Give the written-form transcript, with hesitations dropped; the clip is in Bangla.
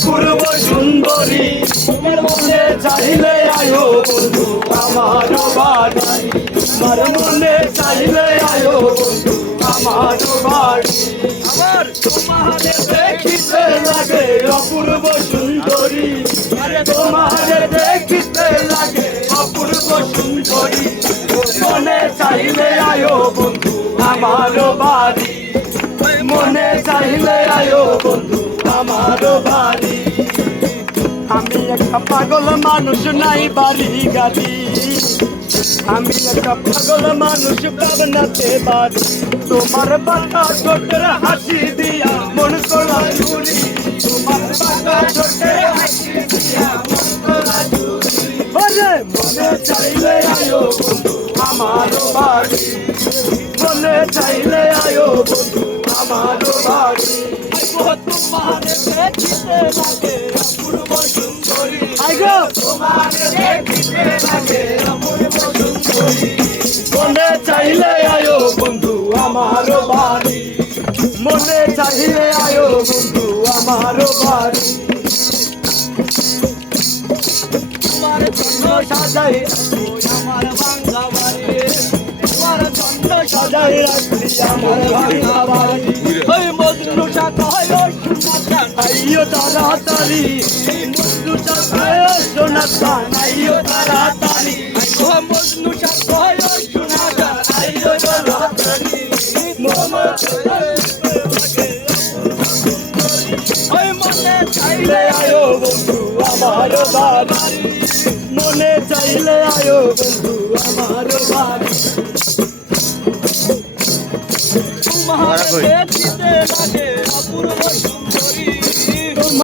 অপূর্ব সুন্দরী তোমার মনে চাইলে আয়ো বন্ধু আমার বাড়ি আমার মনে চাইলে আয়ো বন্ধু আমার বাড়ি আমার তোমারে দেখিতে লাগে অপূর্ব সুন্দরী আরে তোমারে দেখিতে লাগে অপূর্ব সুন্দরী মনে চাইলে আয়ো বন্ধু আমার বাড়ি মনে চাইলে আয়ো বন্ধু আমার বাড়ি আমি একটা পাগল মানুষ নাই বাড়ি গাড়ি আমি একটা পাগল মানুষ ভাবনাতে বাড়ি তোমার বাঁকা ছোটের হাসি দিয়া মন করা চুরি তোমার বাঁকা ছোটের হাসি দিয়া মন করা চুরি মনে চাইলে আয়ো বন্ধু আমার বাড়ি মনে চাইলে আয়ো বন্ধু আমার বাড়ি তোমারে দেখিতে লাগে অপূর্ব সুন্দরী তোমারে দেখিতে লাগে অপূর্ব সুন্দরী মনে চাইলে আয়ো বন্ধু আমার বাড়ি মনে চাইলে আয়ো বন্ধু আমার বাড়ি তোমার জন্য সাজাই আমার ভাঙা বাড়ি তোমার জন্য সাজাই রাখছি আমার ভাঙা বাড়ি ওই মজনু সাজায় আইও তাড়াতাড়ি মজনু সাজায় সোনা আইও তাড়াতাড়ি মজনু সাজায় সোনা আইও তাড়াতাড়ি ওই মনে চাইলে আয়ো বন্ধু আমার বাড়ি মনে চাইলে আয়ো বন্ধু আমার বাড়ি তোমার দেখিতে লাগে অপূর্ব